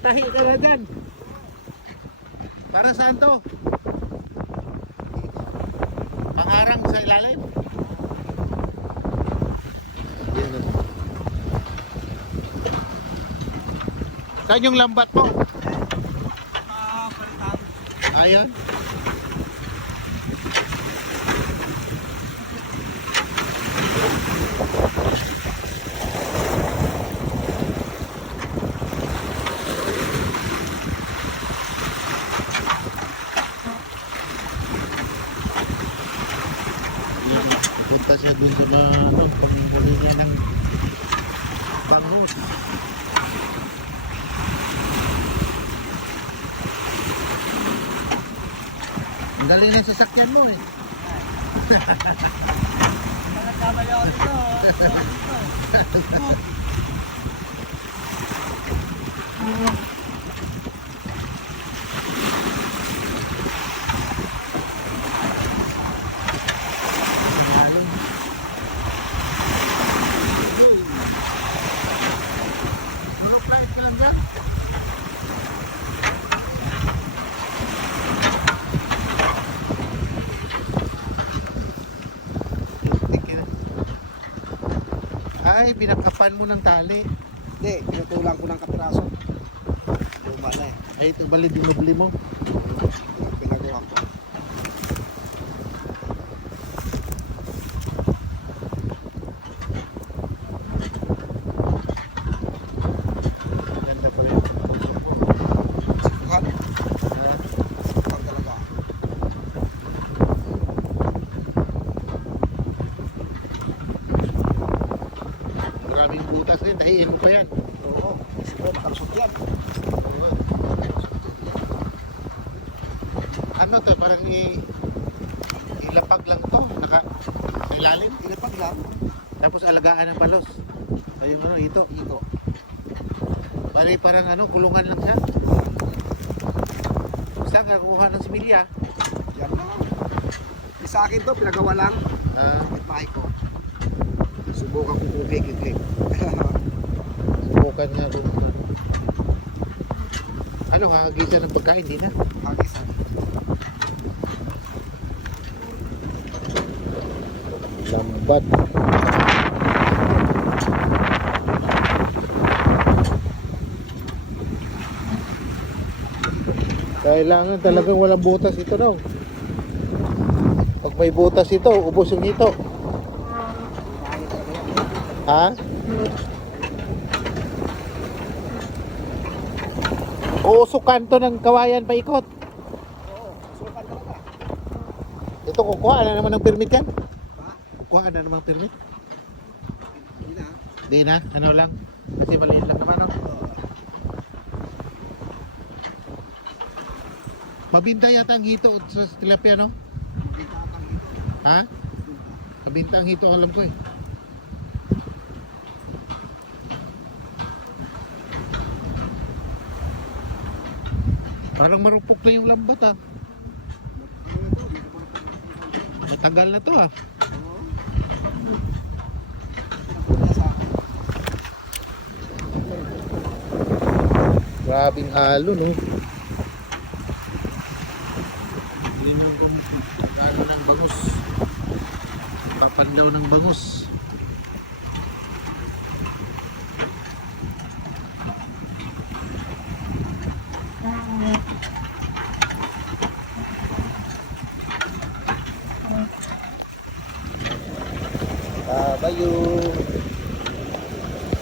Tahi ka na dyan. Para saan to? Pangarang sa ilalim. Yan o. Saan yung lambat mo? Ayun. Punta siya dun sa pamimuli niya ng bangus. Ang galing ng sasakyan mo eh. Nagkamali ako dito. Ay, pinakapan mo ng tali. Hindi, pinutulang ko ng kapiraso. Luma na eh. Ay, ito bali dinubli mo. Pinagawa ko. Ganda pa rin. Sikuhan. Sikuhan talaga. Maraming butas din. Tahiin mo pa yan. Oo. Siguro makalusot yan. Ano to? Parang ilapag lang to. Sa ilalim. Ilapag lang. Tapos alagaan ng palos. Ayun ano, ito. Ito. Bali parang kulungan lang siya. Saan ka kuha ng similya? Yan lang. Sa akin to, pinagawa lang. Kapit bahay ko. Subukan ko kung higit-higit. Subukan nga kung kakagisa ng pagkain, di na. Hagisan. Lambat. Kailangan talagang walang butas ito daw. Pag may butas ito, ubos yung ito. Ha? Uusukan to ng kawayan paikot. Oo. Sukan talaga. Ito kukuha na naman ng permit yan. Ha? Kukuha na naman ng permit. Hindi na. Di na, ano lang. Kasi maliit lang naman. Mabinta yata ang hito sa tilapia, no? Bitatang ito. Ha? Mabinta ang hito, alam ko eh. Parang marupok na yung lambat ah. Ano ito? Matagal na to ah. Oo. Pinapula sa akin. Grabing halo, no? Galing yung gano ng bangus. Papandaw ng bangus. Bayo.